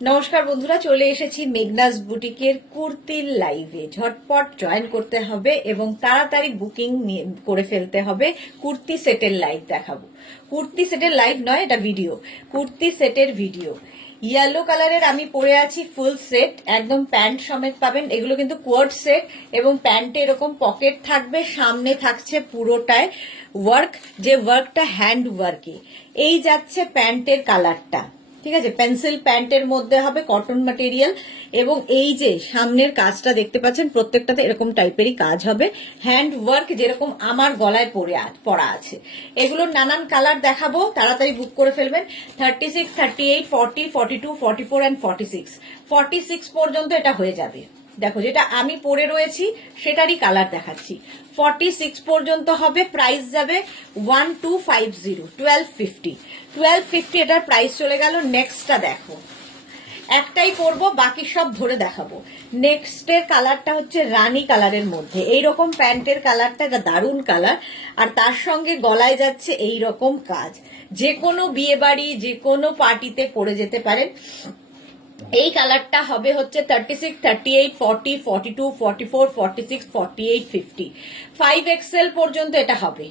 নমস্কার বন্ধুরা, চলে এসেছি মেঘনাস বুটিকের কুর্তির লাইভে। ঝটপট জয়েন করতে হবে এবং তাড়াতাড়ি বুকিং করে ফেলতে হবে। কুর্তি সেটের লাইভ দেখাবো। কুর্তি সেটের লাইভ নয়, এটা ভিডিও। কুর্তি সেটের ভিডিও। ইয়েলো কালারের আমি পরে আছি ফুল সেট, একদম প্যান্ট সমেত পাবেন। এগুলো কিন্তু কোয়ার্ড সেট এবং প্যান্টে এরকম পকেট থাকবে, সামনে থাকছে পুরোটায় ওয়ার্ক, যে ওয়ার্কটা হ্যান্ড ওয়ার্কে। এই যাচ্ছে প্যান্টের কালারটা, ঠিক আছে, পেন্সিল প্যান্টের মধ্যে হবে, কটন ম্যাটেরিয়াল। এবং এই যে সামনের কাজটা দেখতে পাচ্ছেন, প্রত্যেকটাতে এরকম টাইপেরই কাজ হবে, হ্যান্ড ওয়ার্ক, যেরকম আমার গলায় পরা আছে। এগুলোর নানান কালার দেখাবো, তাড়াতাড়ি বুক করে ফেলবেন। 36, 38, 40, 42, 44 অ্যান্ড 46। 46 পর্যন্ত এটা হয়ে যাবে। দেখো, যেটা আমি পরে রয়েছি সেটারই কালার দেখাচ্ছি। 46 পর্যন্ত হবে। প্রাইস যাবে 1250, 1250। 1250 এটার প্রাইস চলে গেল। নেক্সটটা দেখো, একটাই করবো, বাকি সব ধরে দেখাবো। নেক্সটের কালারটা হচ্ছে রানী কালারের মধ্যে, এইরকম প্যান্টের কালারটা, এটা দারুণ কালার। আর তার সঙ্গে গলায় যাচ্ছে এইরকম কাজ। যে কোনো বিয়ে বাড়ি, যে কোনো পার্টিতে পরে যেতে পারেন। এই কালারটা হবে হচ্ছে 36, 38, 40, 42, 44, 46, 48, 50। 5XL পর্যন্ত এটা হবে।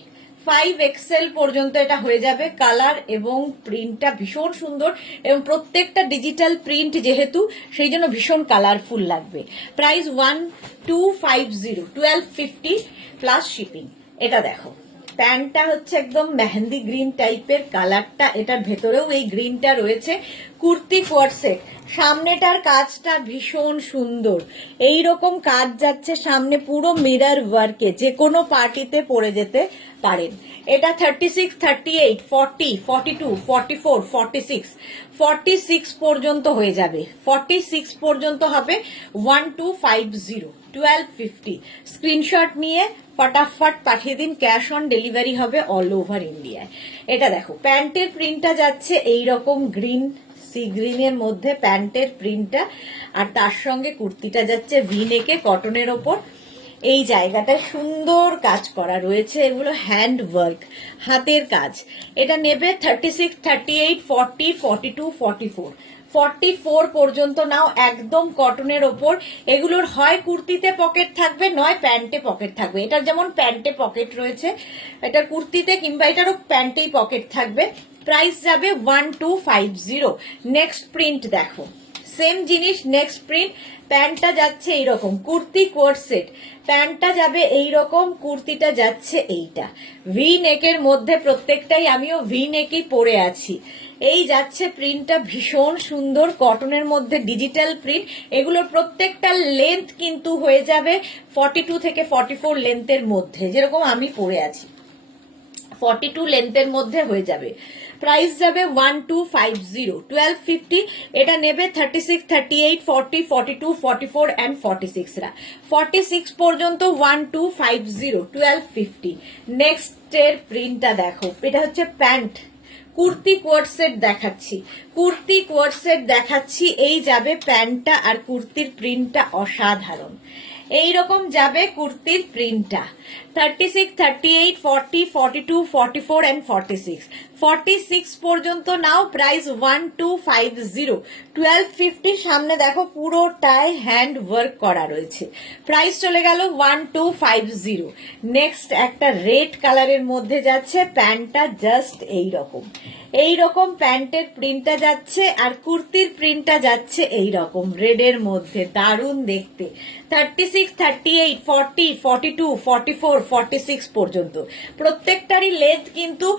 5XL পর্যন্ত এটা হয়ে যাবে। কালার এবং প্রিন্টটা ভীষণ সুন্দর এবং প্রত্যেকটা ডিজিটাল প্রিন্ট যেহেতু, সেই জন্য ভীষণ কালারফুল লাগবে। Price 1250, 1250 plus shipping. এটা দেখো, প্যান্টটা হচ্ছে একদম মেহেন্দি গ্রিন টাইপের কালারটা, এটার ভেতরেও এই গ্রিনটা রয়েছে। কুর্তি কোয়ার্ড সেট, সামনেটার কাজটা ভীষণ সুন্দর, এই রকম কাজ যাচ্ছে সামনে পুরো মিরর ওয়ার্কে, যে কোনো পার্টিতে পরে যেতে পারেন। এটা 36, 38, 40, 42, 44, 46, 46 পর্যন্ত হয়ে যাবে। 46 পর্যন্ত হবে 1250, 1250। স্ক্রিনশট নিয়ে ফটাফট পাঠিয়ে দিন, ক্যাশ অন ডেলিভারি হবে অল ওভার ইন্ডিয়ায়। এটা দেখো, প্যান্টের প্রিন্টটা যাচ্ছে এইরকম গ্রিন, সি গ্রিনের মধ্যে প্যান্টের প্রিন্টটা, আর তার সঙ্গে কুর্তিটা যাচ্ছে ভি নেকে, কটনের ওপর। এই জায়গাটায় সুন্দর কাজ করা রয়েছে, এগুলো হ্যান্ড ওয়ার্ক, হাতের কাজ। এটা নেবে 36, 38, 40, 42, 44। 44 পর্যন্ত নাও, একদম কটনের ওপর। এগুলোর হয় কুর্তিতে পকেট থাকবে, নয় প্যান্টে পকেট থাকবে। এটার যেমন প্যান্টে পকেট রয়েছে, এটার কুর্তিতে কিংবা এটারও প্যান্টেই পকেট থাকবে। প্রাইস যাবে 1250। নেক্সট প্রিন্ট দেখো, সেম জিনিস, নেক্সট প্রিন্ট। প্যান্টটা যাচ্ছে এইরকম, কুর্তি কোট সেট, প্যান্টটা যাবে এইরকম, কুর্তিটা যাচ্ছে এইটা ভি নেকের মধ্যে। প্রত্যেকটাই আমিও ভি নেকই পরে আছি। এই যাচ্ছে প্রিন্টটা ভীষণ সুন্দর, কটনের মধ্যে ডিজিটাল প্রিন্ট। এগুলোর প্রত্যেকটা লেন্থ কিন্তু হয়ে যাবে 42 থেকে 44 লেন্থের মধ্যে, যেরকম আমি পরে আছি 42 লেন্থের মধ্যে হয়ে যাবে। প্রাইস যাবে 1250, 1250। এটা নেবে 36, 38, 40, 42, 44 অ্যান্ড 46 রা। 46 পর্যন্ত 1250, 1250। নেক্সটের প্রিন্টটা দেখো, এটা হচ্ছে প্যান্ট, কুর্তি কোয়ার্ড সেট দেখাচ্ছি, কুর্তি কোয়ার্ড সেট দেখাচ্ছি। এই যাবে প্যান্টটা, আর কুর্তির প্রিন্টটা অসাধারণ। এইরকম যাবে কুর্তির প্রিন্টটা। 36, 38, 40, 42, 44 অ্যান্ড 46। 46 পর্যন্ত নাও। প্রাইস 1250, 1250। সামনে দেখো পুরোটাই হ্যান্ড ওয়ার্ক করা রয়েছে। প্রাইস চলে গেল 1250। নেক্সট একটা রেড কালারের মধ্যে যাচ্ছে, প্যান্টটা জাস্ট এইরকম, এইরকম প্যান্টের প্রিন্টটা যাচ্ছে, আর কুর্তির প্রিন্টটা যাচ্ছে এইরকম রেডের মধ্যে, দারুণ দেখতে। 36, 38, 40, 42, 44, 46 পর্যন্ত। প্রত্যেকটারই লেন্থ কিন্তু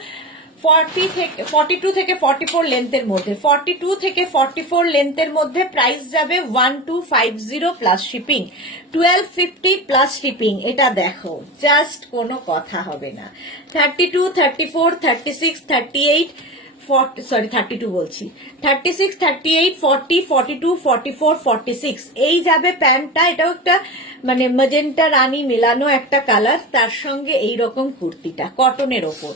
42 থেকে 44 লেন্থের মধ্যে, 42 থেকে 44 লেন্থের মধ্যে। প্রাইস যাবে 1250 প্লাস শিপিং, 1250 প্লাস শিপিং। এটা দেখো, জাস্ট কোনো কথা হবে না। 32, 34, 36, 38, 32 বলছি, 36, 38, 40, 42, 44, 46। এই যাবে প্যান্টটা, এটাও একটা মানে ম্যাজেন্টা রানী মেলানো একটা কালার, তার সঙ্গে এই রকম কুর্তিটা কটনের ওপর,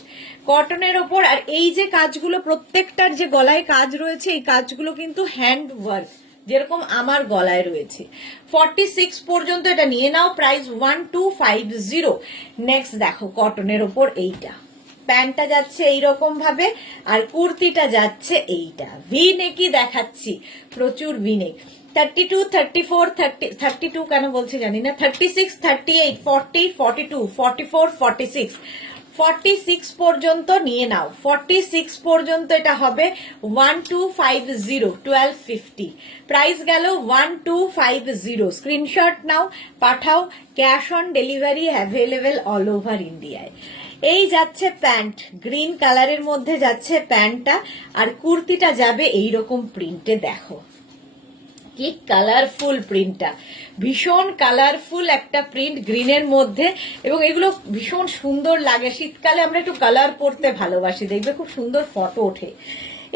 কটনের ওপর। আর এই যে কাজগুলো, প্রত্যেকটার যে গলায় কাজ রয়েছে, এই কাজগুলো কিন্তু হ্যান্ড ওয়ার্ক, যেরকম আমার গলায় রয়েছে। 46 পর্যন্ত এটা নিয়ে নাও। প্রাইস 1250। নেক্সট দেখো, কটনের ওপর এইটা, প্যান্টটা যাচ্ছে এইরকম ভাবে, আর কুর্তিটা যাচ্ছে এইটা। ভি নেকই দেখাচ্ছি, প্রচুর ভি নেক। 32, 34, 32 কেন বলছে জানি না, 36, 38, 40, 42, 44, 46, 46 পর্যন্ত নিয়ে নাও। 46 পর্যন্ত এটা হবে 1250, 1250। প্রাইস গেল 1250। Screenshot now, Pathao. Cash on delivery available all over ইন্ডিয়ায়। এই যাচ্ছে প্যান্ট, গ্রিন কালারের মধ্যে যাচ্ছে প্যান্টটা, আর কুর্তিটা যাবে এইরকম প্রিন্টে। দেখো কি কালারফুল প্রিন্টটা, ভীষণ কালারফুল একটা প্রিন্ট গ্রিনের মধ্যে, এবং এগুলো ভীষণ সুন্দর লাগে। শীতকালে আমরা একটু কালার পরতে ভালোবাসি, দেখবে খুব সুন্দর ফটো ওঠে।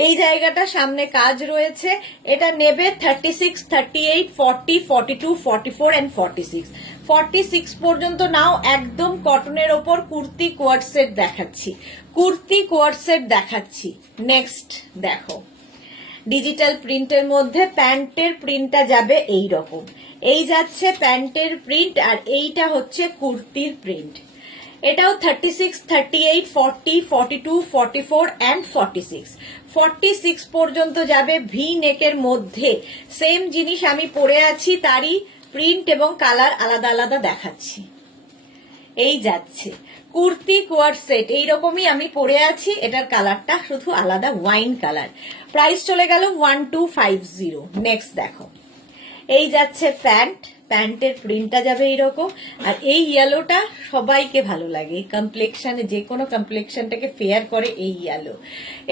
এই জায়গাটা সামনে কাজ রয়েছে। এটা নেবে 36, 38, 40, 42, 44 এন্ড 46। 46 পর্যন্ত নাও। একদম কটনের ওপর কুর্তি কোয়ার্ড সেট দেখাচ্ছি, কুর্তি কোয়ার্ড সেট দেখাচ্ছি। নেক্সট দেখো, ডিজিটাল প্রিন্টের মধ্যে প্যান্টের প্রিন্টটা যাবে এই রকম। এই যাচ্ছে প্যান্টের প্রিন্ট, আর এইটা হচ্ছে কুর্তির প্রিন্ট। এটাও 36, 38, 40, 42, 44 এন্ড 46। 46 পর্যন্ত যাবে। ভি নেকের মধ্যে সেম জিনিস আমি পরে আছি, তারই প্রিন্ট এবং কালার আলাদা আলাদা দেখাচ্ছি। এই যাচ্ছে কুর্তি কোয়ার্ড সেট, এইরকমই আমি পরে আছি, এটার কালারটা শুধু আলাদা ওয়াইন কালার। প্রাইস চলে গেল 1250। নেক্সট দেখো, এই যাচ্ছে প্যান্ট, প্যান্টের প্রিন্টটা যাবে এইরকম, আর এই ইয়েলোটা সবাইকে ভালো লাগে। এই কমপ্লেকশনে, যে কোনো কমপ্লেকশনটাকে ফেয়ার করে এই ইয়েলো।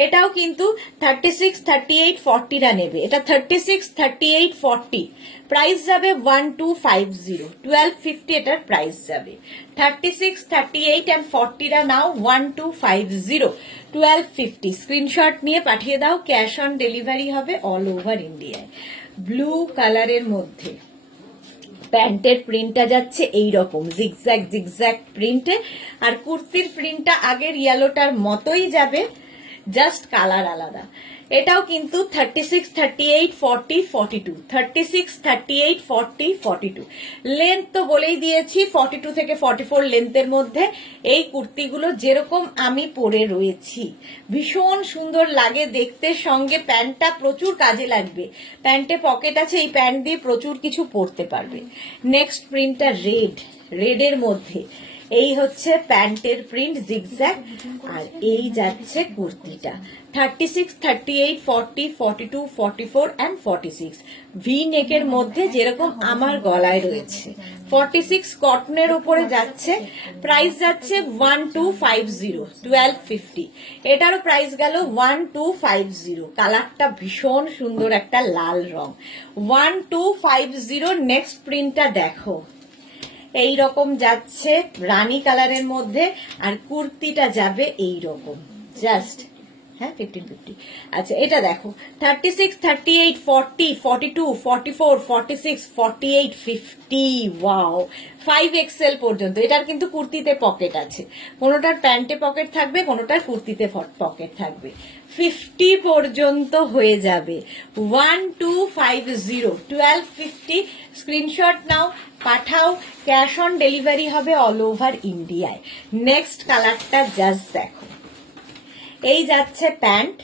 এটাও কিন্তু 36, 38, 40টা নেবে। এটা 36, 38, 40। প্রাইস যাবে 1250, 1250 এটার প্রাইস যাবে। 36, 38 এন্ড 40টা নাও 1250, 1250। স্ক্রিনশট নিয়ে পাঠিয়ে দাও, ক্যাশ অন ডেলিভারি হবে অল ওভার ইন্ডিয়ায়। ব্লু কালারের মধ্যে প্যান্টের প্রিন্টটা যাচ্ছে এইরকম জিগজ্যাগ জিগজ্যাগ প্রিন্টে, আর কুর্তির প্রিন্টটা আগের ইয়েলোটার মতোই যাবে, জাস্ট কালার আলাদা। এটাও কিন্তু 36, 38, 40, 42, 36, 38, 40, 42। লেন্থ তো বলেই দিয়েছি, 42 থেকে 44 লেন্থের মধ্যে এই কুর্তিগুলো যেরকম আমি পরে রয়েছি। ভীষণ সুন্দর লাগে দেখতে, সঙ্গে প্যান্টটা প্রচুর কাজে লাগবে। প্যান্টে পকেট আছে, এই প্যান্ট দিয়ে প্রচুর কিছু পরতে পারবে। নেক্সট প্রিন্টটা রেড, রেডের মধ্যে এই হচ্ছে প্যান্টের প্রিন্ট জিগজ্যাগ, আর এই যাচ্ছে কুর্তিটা 36, 38, 40, 42, 44 এন্ড 46। ভি নেকের মধ্যে যেরকম আমার গলায় রয়েছে। 46 কটনের উপরে যাচ্ছে। প্রাইস যাচ্ছে 1250, 1250। এটারও প্রাইস গেল 1250। কালারটা ভীষণ সুন্দর, একটা লাল রং। 1250। নেক্সট প্রিন্টটা দেখো, এই রকম যাচ্ছে রানী কালারের মধ্যে, আর কুর্তিটা যাবে এই রকম জাস্ট, হ্যাঁ 1550। আচ্ছা এটা দেখো 36, 38, 40, 42, 44, 46, 48, 50। ওয়াও, 5XL পর্যন্ত। এটার কিন্তু কুর্তিতে পকেট আছে, কোনোটার প্যান্টে পকেট থাকবে, কোনোটার কুর্তিতে পকেট থাকবে। 50 পর্যন্ত হয়ে যাবে। 1250, 1250। Screenshot now, Pathao. Cash on delivery হবে অল ওভার ইন্ডিয়ায়। নেক্সট কালারটা জাস্ট দেখো, এই যাচ্ছে প্যান্ট,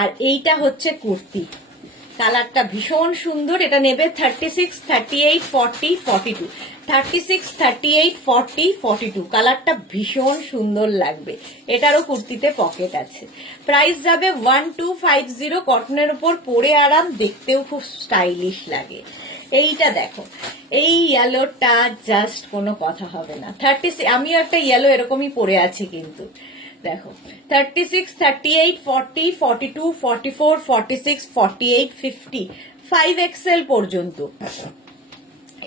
আর এইটা হচ্ছে কুর্তি। কালারটা ভীষণ সুন্দর। এটা নেবে 36, 38, 40, 42। 36, 38, 40, 42। কালারটা ভীষণ সুন্দর লাগবে। এটারও কুর্তিতে পকেট আছে। প্রাইস যাবে 1250। কটনের উপর পরে আরাম, দেখতেও খুব স্টাইলিশ লাগে। এইটা দেখো, এই ইয়েলোটা জাস্ট কোনো কথা হবে না। 36, আমিও একটা ইয়েলো এরকমই পরে আছি কিন্তু। দেখো 36, 38, 40, 42, 44, 46, 48, 50। 5XL পর্যন্ত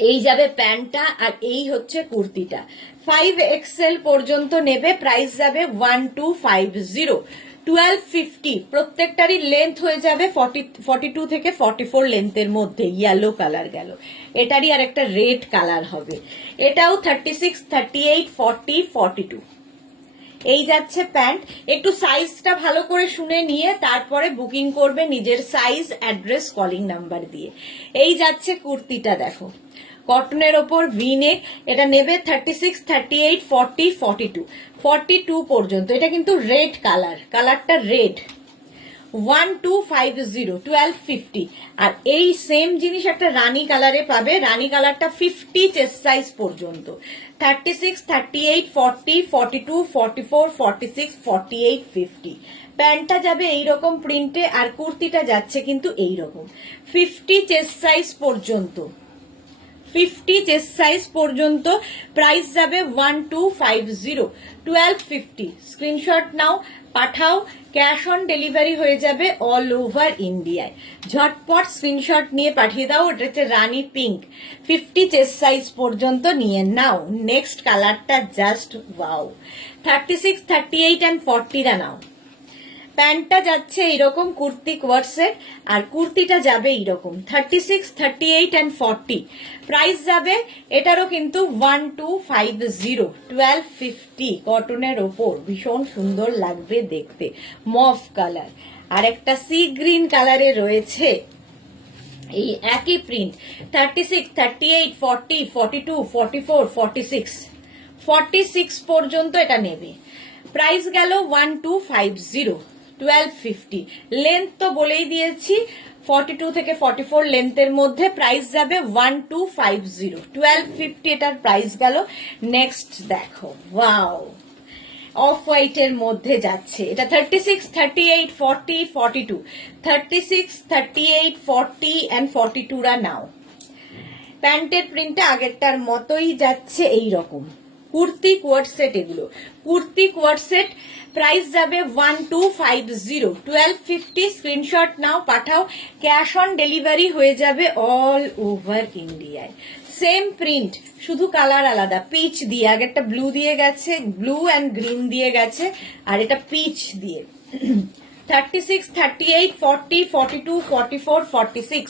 এই যাবে প্যান্টটা, আর এই হচ্ছে কুর্তিটা। 5XL পর্যন্ত নেবে। প্রাইস যাবে 1250, 1250। প্রত্যেকটারই লেন্থ হয়ে যাবে 42 থেকে 44 লেন্থের মধ্যে। ইয়েলো কালার গেল, এটারই আর একটা রেড কালার হবে। এটাও 36, 38, 40, 42। এই যাচ্ছে প্যান্ট। একটু সাইজটা ভালো করে শুনে নিয়ে তারপরে বুকিং করবে নিজের সাইজ, অ্যাড্রেস, কলিং নাম্বার দিয়ে। এই যাচ্ছে কুর্তিটা। দেখো কটনের ওপর ভি নেক, এটা নেবে 36, 38, 40, 42, 42 পর্যন্ত। এটা কিন্তু রেড কালার, কালারটা রেড। 1250, 1250। আর এই সেম জিনিস একটা রানী কালারে পাবে, রানী কালারটা 50 চেস্ট সাইজ পর্যন্ত। 36, 38, 40, 42, 44, 46, 48, 50। প্যান্টটা যাবে এইরকম প্রিন্টে, আর কুর্তিটা যাচ্ছে কিন্তু এইরকম 50 চেস্ট সাইজ পর্যন্ত। 50 চেস্ট সাইজ পর্যন্ত। প্রাইস যাবে 1250, 1250। Screenshot now, Pathao, cash on delivery হয়ে যাবে অল ওভার ইন্ডিয়ায়। ঝটপট স্ক্রিনশট নিয়ে পাঠিয়ে দাও। এটা হচ্ছে রানী পিঙ্ক, 50 চেস্ট সাইজ পর্যন্ত নিয়ে নাও। নেক্সট কালারটা জাস্ট ওয়াও। 36, 38 and 40 রা নাও। প্যান্টটা যাচ্ছে এইরকম কুর্তি কোয়ার্ড সেট, আর কুর্তিটা যাবে এইরকম 36, 38 and 40। প্রাইস যাবে এটারও কিন্তু 1250, 1250। কটনের ওপর ভীষণ সুন্দর লাগবে দেখতে, মফ কালার। আর একটা সি গ্রিন কালারে রয়েছে এই একই প্রিন্ট। 36, 38, 40, 42, 44, 46, 46 পর্যন্ত এটা নেবে। প্রাইস গেল 1250, 1250। লেন্থ তো বলেই দিয়েছি 42 থেকে 44 লেন্থের মধ্যে। প্রাইস যাবে 1250, 1250 এটার প্রাইস গেল। নেক্সট দেখো, ওয়াও, অফ হোয়াইটের মধ্যে যাচ্ছে এটা। 36, 38, 40, 42, 36, 38, 40 and 42 রা নাও। প্যান্টের প্রিন্টটা আগেরটার মতোই যাচ্ছে এই রকম। কুর্তি কোয়ার্ড সেট এগুলো, কুর্তি কোয়ার্ড সেট। প্রাইস যাবে 1250, 1250। Screenshot now, Pathao, cash on delivery হয়ে যাবে অল ওভার ইন্ডিয়ায়। সেম প্রিন্ট, শুধু কালার আলাদা, পিচ দিয়ে। আগেরটা ব্লু দিয়ে গেছে, ব্লু অ্যান্ড গ্রিন দিয়ে গেছে, আর এটা পিচ দিয়ে। 36, 38, 40, 42, 44, 46,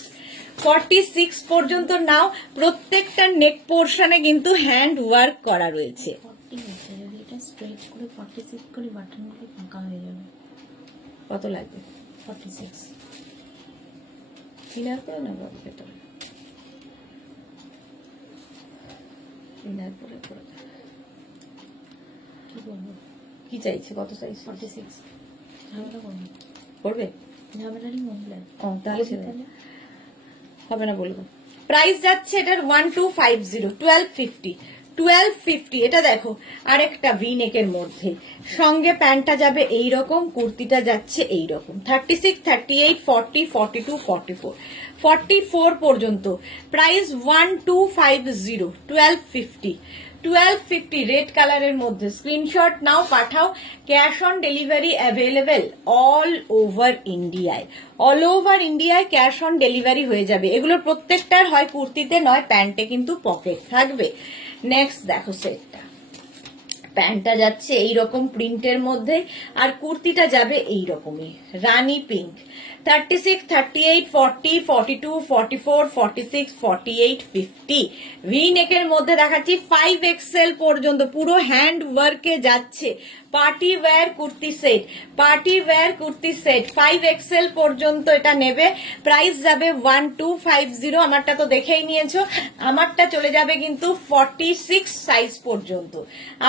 46 পর্যন্ত নাও। প্রত্যেকটা নেক পোর্শনে কিন্তু হ্যান্ড ওয়ার্ক করা রয়েছে। কত লাগবে? 46 ক্লিয়ার করে নেবো ভেতরে, ক্লিয়ার করে করে। কি চাইছে, কত চাইছে? 46 করবে? তাহলে হবে না বলবো। প্রাইস যাচ্ছে এটার 1250, 1250, 1250। এটা দেখো আরেকটা ভি নেকের মধ্যে, সঙ্গে প্যান্টটা যাবে এইরকম, কুর্তিটা যাচ্ছে এইরকম। 36, 38, 40, 42, 44, 44 পর্যন্ত। প্রাইস 1250, 1250, 1250 রেড কালারের মধ্যে। Screenshot now, Pathao, cash on delivery available all over ইন্ডিয়ায়। অল ওভার ইন্ডিয়ায় ক্যাশ অন ডেলিভারি হয়ে যাবে। এগুলোর প্রত্যেকটার হয় কুর্তিতে নয় প্যান্টে কিন্তু পকেট থাকবে। নেক্সট দেখো সেটটা, প্যান্টটা যাচ্ছে এইরকম প্রিন্টের মধ্যে, আর কুর্তিটা যাবে এইরকমই রানী পিঙ্ক। 36, 38, 40, 42, 44, 46, 48, 50। ভি নেকের মধ্যে দেখাচ্ছি 5XL পর্যন্ত, পুরো হ্যান্ড ওয়ার্কে যাচ্ছে। Party wear kurti set, party wire kurti set 5XL পর্যন্ত এটা নেবে। প্রাইস যাবে 1250। আমারটা তো দেখেই নিয়েছো, আমারটা চলে যাবে কিন্তু 46 সাইজ পর্যন্ত।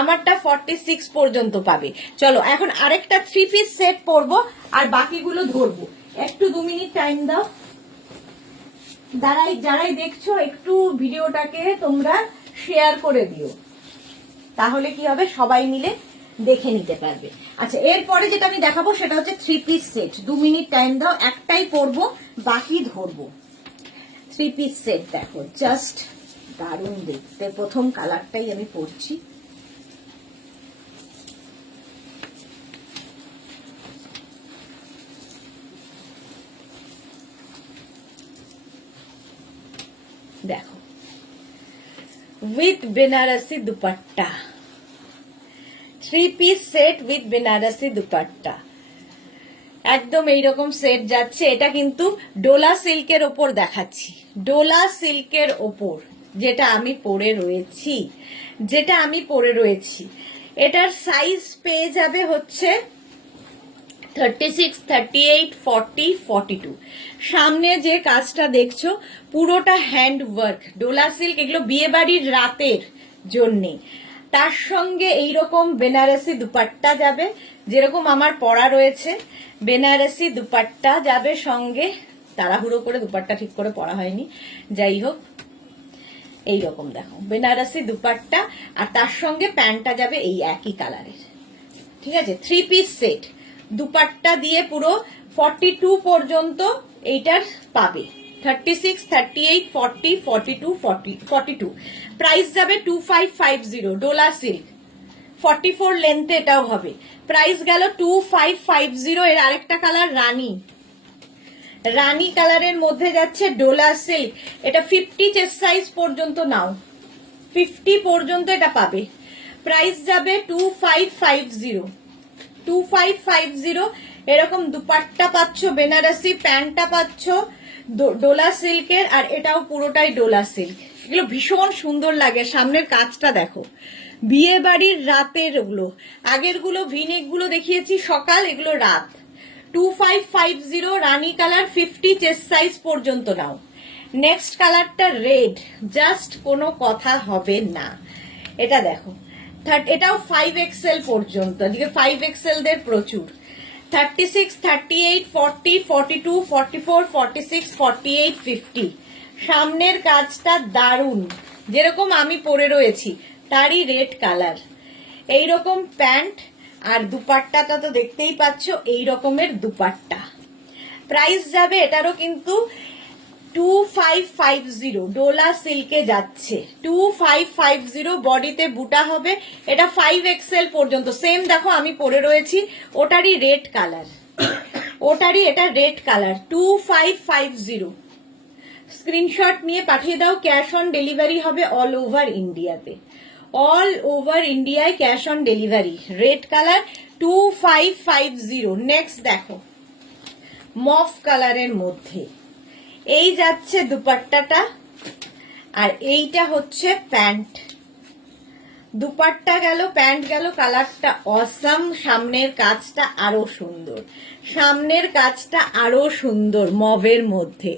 আমারটা 46 পর্যন্ত পাবে। চলো এখন আরেকটা 3 পিস সেট পরবো, আর বাকিগুলো ধরবো। একটু 2 মিনিট টাইম দাও। যারাই দেখছো একটু ভিডিওটাকে তোমরা শেয়ার করে দিও, তাহলে কি হবে সবাই মিলে দেখে নিতে পারবে। আচ্ছা, এরপরে যেটা আমি দেখাবো সেটা হচ্ছে 3 পিস সেট। 2 মিনিট টাইম দাও, একটাই পরবো, বাকি ধরবো। 3 পিস সেট দেখো, জাস্ট দারুণ দেখতে। প্রথম কালারটাই আমি পরছি। দেখো, with Banarasi dupatta, 3 piece set with Banarasi dupatta. একদম এইরকম সেট যাচ্ছে। এটা কিন্তু ডোলা সিল্কের ওপর দেখাচ্ছি, ডোলা সিল্কের ওপর যেটা আমি পরে রয়েছি। এটার সাইজ পেয়ে যাবে হচ্ছে 36, 38, 40, 42। সামনে যে কাজটা দেখছো পুরোটা হ্যান্ড ওয়ার্ক, ডোলা সিল্ক, এগুলো বিয়ে বাড়ির রাতের জন্যে। তার সঙ্গে এইরকম বেনারসি দুপাট্টা যাবে, যেরকম আমার পরা রয়েছে বেনারসি দুপাট্টা যাবে সঙ্গে। তাড়াহুড়ো করে দুপাট্টা ঠিক করে পরা হয়নি, যাই হোক এইরকম দেখো বেনারসি দুপাট্টা, আর তার সঙ্গে প্যান্টটা যাবে এই একই কালারের। ঠিক আছে, 3 পিস সেট দুপাট্টা দিয়ে পুরো 42 পর্যন্ত এইটার পাবে। 36, 38, 40, 42, 42 প্রাইস যাবে 2550। ডোলা সিল্ক 44 লেন্থে এটাও হবে, প্রাইস গেল 2550। এর আরেকটা কালার রানী কালারের মধ্যে যাচ্ছে ডোলা সিল্ক, এটা 50 চেস্ট সাইজ পর্যন্ত নাও, 50 পর্যন্ত এটা পাবে, প্রাইস যাবে 2550। 2550 এরকম দুপাট্টা পাচ্ছ বেনারসি, প্যান্টটা পাচ্ছ ডোলা সিল্কের, আর এটাও পুরোটাই ডোলা সিল্ক। এগুলো ভীষণ সুন্দর লাগে, সামনের কাজটা দেখো, বিয়ে বাড়ির রাতের ওগুলো। আগের গুলো ভিনেক গুলো দেখিয়েছি সকাল, এগুলো রাত। 2550 রানী কালার, 50 চেস্ট সাইজ পর্যন্ত নাও। নেক্সট কালারটা রেড, জাস্ট কোনো কথা হবে না। এটা দেখো, এটাও 5XL পর্যন্ত, এদিকে 5XL দের প্রচুর। 36, 38, 40, 42, 44, 46, 48, 50 সামনের কাজটা দারুণ, যেরকম আমি পরে রয়েছি তারই রেড কালার। এইরকম প্যান্ট, আর দুপাট্টাটা তো দেখতেই পাচ্ছ এই রকমের দুপাট্টা। প্রাইস যাবে এটারও কিন্তু 2550, ডোলা সিল্কে যাচ্ছে 2550। বডিতে বুটা হবে, এটা 5XL পর্যন্ত। সেম দেখো আমি পরে রয়েছি, ওটারই রেড কালার, ওটারই এটা রেড কালার। 2550 স্ক্রিনশট নিয়ে পাঠিয়ে দাও। ক্যাশ অন ডেলিভারি হবে অল ওভার ইন্ডিয়াতে, অল ওভার ইন্ডিয়ায় cash on delivery. Red colour 2550। Next দেখো মফ কালারের মধ্যে, এই যাচ্ছে দুপাট্টাটা, আর এইটা হচ্ছে প্যান্ট। দুপাট্টা গেল, প্যান্ট গেল, কালারটা অসাম। সামনের কাজটা আরো সুন্দর, সামনের কাজটা আরো সুন্দর মভের মধ্যে।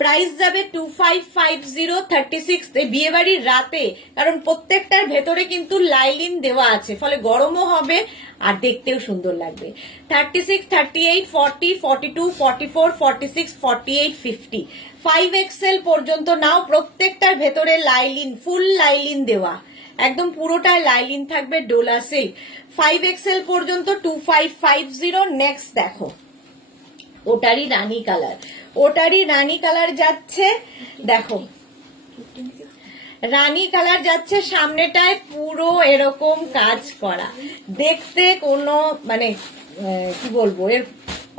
প্রাইস যাবে 2550। 36 বিয়ে বাড়ির রাতে, কারণ প্রত্যেকটার ভেতরে কিন্তু লাইলিন দেওয়া আছে, ফলে গরমও হবে আর দেখতেও সুন্দর লাগবে। 36, 38, 40, 42, 44, 46, 48, 50 5XL পর্যন্ত নাও। প্রত্যেকটার ভেতরে লাইলিন, ফুল লাইলিন দেওয়া, একদম পুরোটায় লাইলিন থাকবে, ডোলা সিল্ক। 5XL পর্যন্ত 2550। নেক্সট দেখো ওটারই রানী কালার, ওটারই রানী কালার যাচ্ছে, দেখো রানী কালার যাচ্ছে, সামনেটায় পুরো এরকম কাজ করা, দেখতে কোনো মানে কি বলবো, এর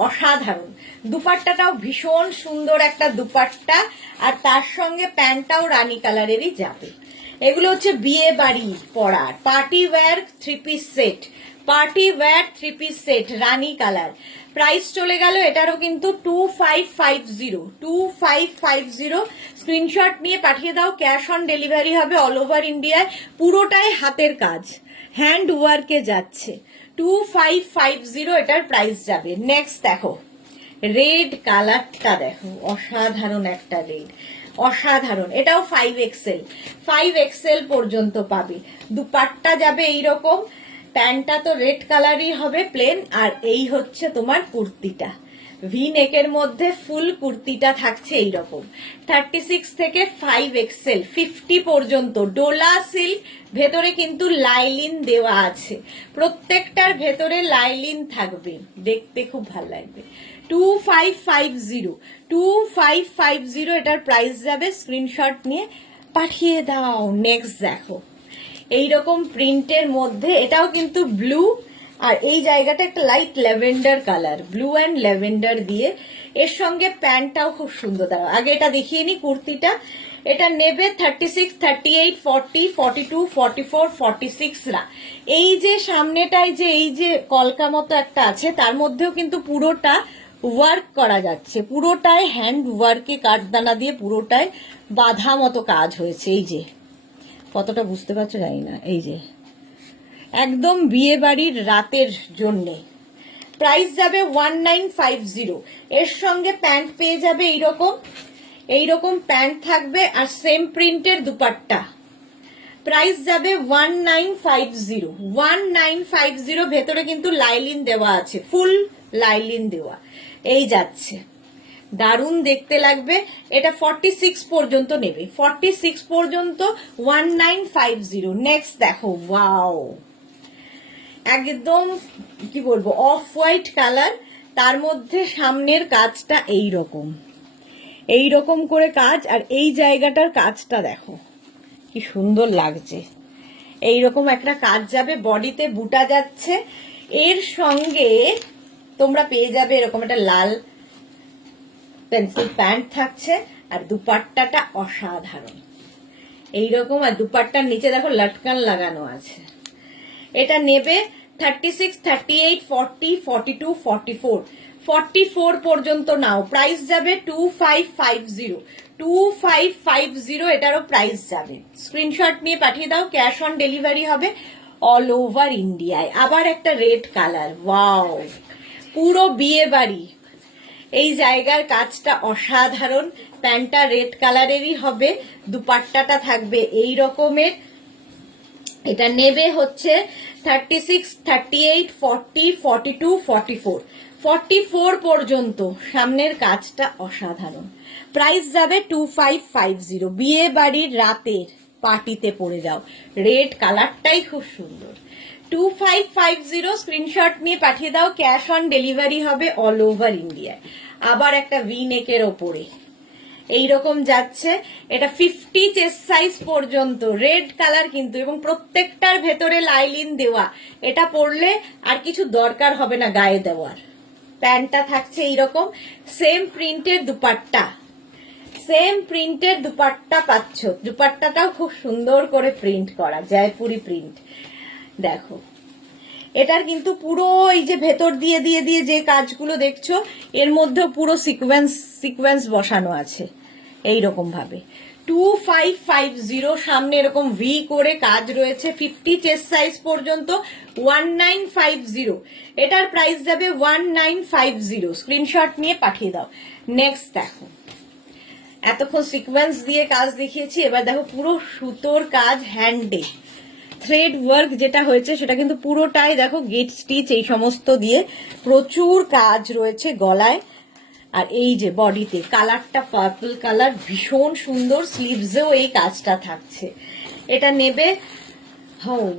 অসাধারণ। দুপাট্টাটাও ভীষণ সুন্দর একটা দুপাট্টা, আর তার সঙ্গে প্যান্টটাও রানী কালারেরই যাবে। এগুলো হচ্ছে বিয়ে বাড়ি পরার party wear 3 piece set, party wear 3 piece set rani colour. Price চলে গেল এটারও কিন্তু 2550। 2550 স্ক্রিনশট নিয়ে পাঠিয়ে দাও। ক্যাশ অন ডেলিভারি হবে অল ওভার ইন্ডিয়ায়, পুরোটাই হাতের কাজ, হ্যান্ড ওয়ার্কে যাচ্ছে। 2550 এটার প্রাইস যাবে। নেক্সট দেখো রেড কালারটা, দেখো অসাধারণ একটা রেড, অসাধারণ। এটাও 5XL, 5XL পর্যন্ত পাবে। দুপাট্টা যাবে এইরকম, প্যান্টটা তো রেড কালারই হবে প্লেন, আর এই হচ্ছে তোমার কুর্তিটা, ভি নেকের মধ্যে ফুল কুর্তিটা থাকছে এইরকম। 36 থেকে 5XL 50 পর্যন্ত ডোলা সিল্ক, ভেতরে কিন্তু লাইলিন দেওয়া আছে, প্রত্যেকটার ভেতরে লাইলিন থাকবে, দেখতে খুব ভালো লাগবে। 2550, 2550 এটার প্রাইস যাবে। স্ক্রিনশট নিয়ে পাঠিয়ে দাও। নেক্সট দেখো এইরকম প্রিন্টের মধ্যে, এটাও কিন্তু ব্লু, আর এই জায়গাটা একটা light lavender colour, blue and lavender দিয়ে। এর সঙ্গে প্যান্টটাও খুব সুন্দর। দাঁড়াও আগে এটা দেখিয়ে নি কুর্তিটা। এটা নেবে 36, 38, 40, 42, 44, 46 রা। এই যে সামনেটায় যে এই যে কলকা মতো একটা আছে, তার মধ্যেও কিন্তু পুরোটা ওয়ার্ক করা যাচ্ছে, পুরোটাই হ্যান্ড ওয়ার্কে কাঠদানা দিয়ে পুরোটাই বাঁধা মতো কাজ হয়েছে। এই যে কতটা বুঝতে পারছো জানি না, এই যে একদম বিয়ে বাড়ির রাতের জন্যে। প্রাইস যাবে 1950। এর সঙ্গে প্যান্ট পেয়ে যাবে এইরকম প্যান্ট থাকবে আর সেম প্রিন্টের দুপাট্টা। প্রাইস যাবে 1950। ভেতরে কিন্তু লাইলিন দেওয়া আছে, ফুল লাইলিন দেওয়া। এই যাচ্ছে, দারুণ দেখতে লাগবে। এটা 46 পর্যন্ত নেবে, 46 পর্যন্ত 1950। নেক্সট দেখো, ওয়াও, একদম কি বলবো, অফ হোয়াইট কালার, তার মধ্যে সামনের কাজটা এইরকম করে কাজ, আর এই জায়গাটার কাজটা দেখো কি সুন্দর লাগছে। এইরকম একটা কাজ যাবে, বডিতে বুটা যাচ্ছে। এর সঙ্গে তোমরা পেয়ে যাবে এরকম একটা লাল পেন্সিল প্যান্ট থাকছে, আর দুপাট্টাটা অসাধারণ এইরকম। আর দুপাট্টার নিচে দেখো লটকান লাগানো আছে। এটা নেবে 36, 38, 40, 42, 44, 44 পর্যন্ত নাও। প্রাইস যাবে 2550। 2550 এটারও প্রাইস যাবে। স্ক্রিনশট নিয়ে পাঠিয়ে দাও, ক্যাশ অন ডেলিভারি হবে অল ওভার ইন্ডিয়ায়। আবার একটা রেড কালার, ওয়াও, পুরো বিয়ে বাড়ি। এই জায়গার কাজটা অসাধারণ। প্যান্টটা রেড কালারেরই হবে, দুপাট্টাটা থাকবে এই রকমের। এটা নেবে হচ্ছে 36, 38, 40, 42, 44, 44 পর্যন্ত। সামনের কাজটা অসাধারণ। প্রাইস যাবে 2550। বিয়ে বাড়ির রাতের পার্টিতে পরে যাও, রেড কালারটাই খুব সুন্দর। 2550 স্ক্রিনশট নিয়ে পাঠিয়ে দাও, ক্যাশ অন ডেলিভারি হবে অল ওভার ইন্ডিয়ায়। আবার একটা ভি নেকের ওপরে এইরকম যাচ্ছে। এটা 50 চেস্ট সাইজ পর্যন্ত, রেড কালার কিন্তু, এবং প্রত্যেকটার ভেতরে লাইলিন দেওয়া। এটা পরলে আর কিছু দরকার হবে না গায়ে দেওয়ার। প্যান্টটা থাকছে এইরকম, সেম প্রিন্টের দুপাট্টা, সেম প্রিন্টের দুপাট্টা পাচ্ছ। দুপাট্টাটাও খুব সুন্দর করে প্রিন্ট করা, জয়পুরি প্রিন্ট। দেখো, এটার কিন্তু পুরো এই যে ভেতর দিয়ে দিয়ে দিয়ে যে কাজগুলো দেখছো, এর মধ্যেও পুরো সিকোয়েন্স বসানো আছে এইরকম ভাবে। 2550 সামনে এরকম ভি করে কাজ রয়েছে, 50 চেস্ট সাইজ পর্যন্ত 1950। এটার প্রাইস যাবে 1950। স্ক্রিনশট নিয়ে পাঠিয়ে দাও। নেক্সট দেখো, এতক্ষণ সিকোয়েন্স দিয়ে কাজ দেখিয়েছি, এবার দেখো পুরো সুতোর কাজ, হ্যান্ডে থ্রেড ওয়ার্ক যেটা হয়েছে সেটা কিন্তু পুরোটাই দেখো গেট স্টিচ এই সমস্ত দিয়ে প্রচুর কাজ রয়েছে গলায়। আর এই যে বডিতে কালারটা পার্পল কালার, ভীষণ সুন্দর। স্লিভসেও এই কাজটা থাকছে। এটা নেবে,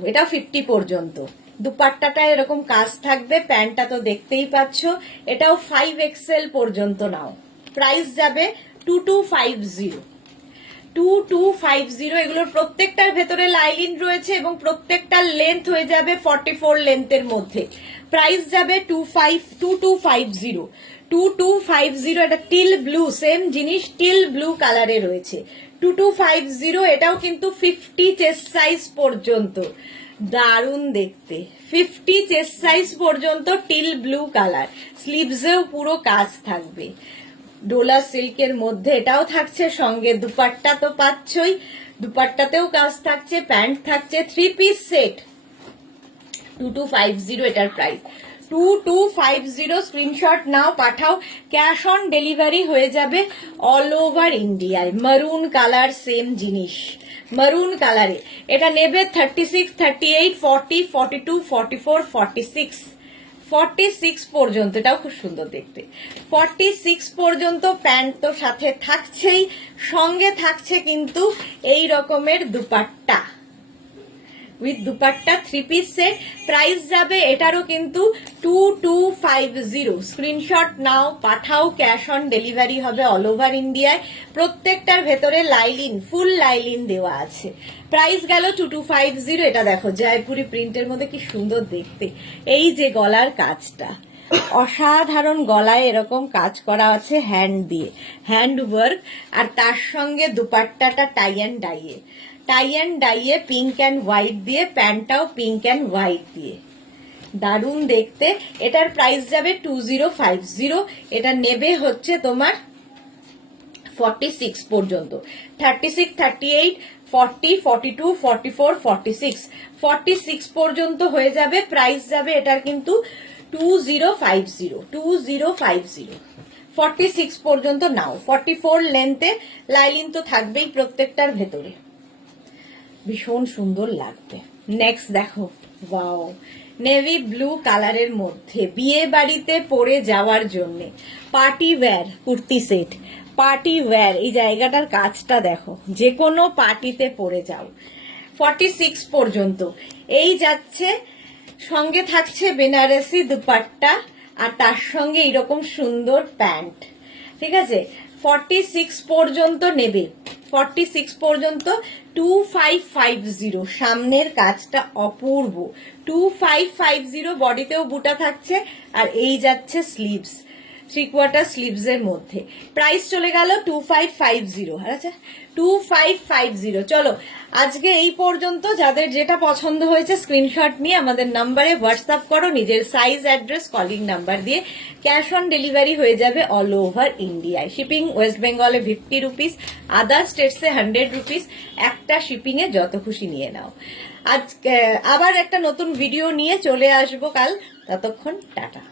এটা 50 পর্যন্ত। দুপাট্টাটা এরকম কাজ থাকবে, প্যান্টটা তো দেখতেই পাচ্ছ। এটাও 5XL পর্যন্ত নাও। প্রাইস যাবে 2250। 2250। এগুলোর প্রত্যেকটার ভেতরে লাইলিন রয়েছে এবং প্রত্যেকটার লেন্থ হয়ে যাবে 44 লেন্থের মধ্যে। প্রাইস যাবে 2250। 2250। এটা টিল ব্লু, সেম জিনিস টিল ব্লু কালারে রয়েছে। 2250। এটাও কিন্তু 50 চেস্ট সাইজ পর্যন্ত, দারুণ দেখতে। 50 চেস্ট সাইজ পর্যন্ত টিল ব্লু কালার, স্লিভসেও পুরো কাজ থাকবে ডোলা সিল্কের মধ্যে। এটাও থাকছে সঙ্গে দুপাট্টা তো পাচ্ছই, দুপাট্টাতেও কাজ থাকছে, প্যান্ট থাকছে, 3 পিস সেট। 2250 এটার price. 2250 screenshot now, Pathao, cash on delivery হয়ে যাবে অল ওভার ইন্ডিয়ায়। মারুন কালার, সেম জিনিস মারুন কালারে। এটা নেবে 36, 38, 40, 42, 44, 46, 46 পর্যন্ত। এটাও খুব সুন্দর দেখতে। 46 পর্যন্ত প্যান্ট তো সাথে থাকছেই, সঙ্গে থাকছে কিন্তু এই রকমের dupatta with dupatta, 3 piece set. Price যাবে এটারও কিন্তু 2250। Screenshot now, Pathao, cash on delivery হবে অল ওভার ইন্ডিয়ায়। প্রত্যেকটার ভেতরে লাইলিন, ফুল লাইলিন দেওয়া আছে। প্রাইস গেল 2250। এটা দেখো জয়পুরি প্রিন্টের মধ্যে কি সুন্দর দেখতে। এই যে গলার কাজটা অসাধারণ, গলায় এরকম কাজ করা আছে হ্যান্ড দিয়ে, হ্যান্ড ওয়ার্ক। আর তার সঙ্গে দুপাট্টাটা টাই অ্যান্ড ডাইয়ে পিঙ্ক অ্যান্ড হোয়াইট দিয়ে, প্যান্টটাও পিঙ্ক অ্যান্ড হোয়াইট দিয়ে, দারুণ দেখতে। এটার প্রাইস যাবে 2050। এটা নেবে হচ্ছে তোমার 46 পর্যন্ত, 36, 38, 40, 42, 44, 46, 46 পর্যন্ত হয়ে যাবে। প্রাইস যাবে এটার কিন্তু 2050 46 পর্যন্ত নাও। 44 লেন্থে লাইলিন তো থাকবেই প্রত্যেকটার ভেতরে, ভীষণ সুন্দর লাগবে। নেক্সট দেখো, ওয়াও, নেভি ব্লু কালারের মধ্যে বিয়ে বাড়িতে পরে যাওয়ার জন্য party wear kurti set. Party wire, এই জায়গাটার কাজটা দেখো, যে কোনো পার্টিতে পরে যাও। 46 পর্যন্ত এই যাচ্ছে, সঙ্গে থাকছে বেনারসি দুপাট্টা আর তার সঙ্গে এরকম সুন্দর প্যান্ট। ঠিক আছে, 46 পর্যন্ত নেবে। 46 পর্যন্ত 2550, সামনের কাজটা অপূর্ব। 2550, বডিতেও বুটা থাকছে আর এই যাচ্ছে স্লিভস, 3/4 স্লিভস এর মধ্যে। প্রাইস চলে গেল 2550। আচ্ছা, 2550। চলো আজকে এই পর্যন্ত। যাদের যেটা পছন্দ হয়েছে স্ক্রিনশট নিয়ে আমাদের নাম্বারে হোয়াটসঅ্যাপ করো, নিজের সাইজ, অ্যাড্রেস, কলিং নাম্বার দিয়ে। ক্যাশ অন ডেলিভারি হয়ে যাবে অল ওভার ইন্ডিয়ায়। শিপিং ওয়েস্ট বেঙ্গলে 50 রুপিস, আদার স্টেটসে 100 রুপিস। একটা শিপিং এ যত খুশি নিয়ে নাও। আজ আবার একটা নতুন ভিডিও নিয়ে চলে আসবো কাল, ততক্ষণ টাটা।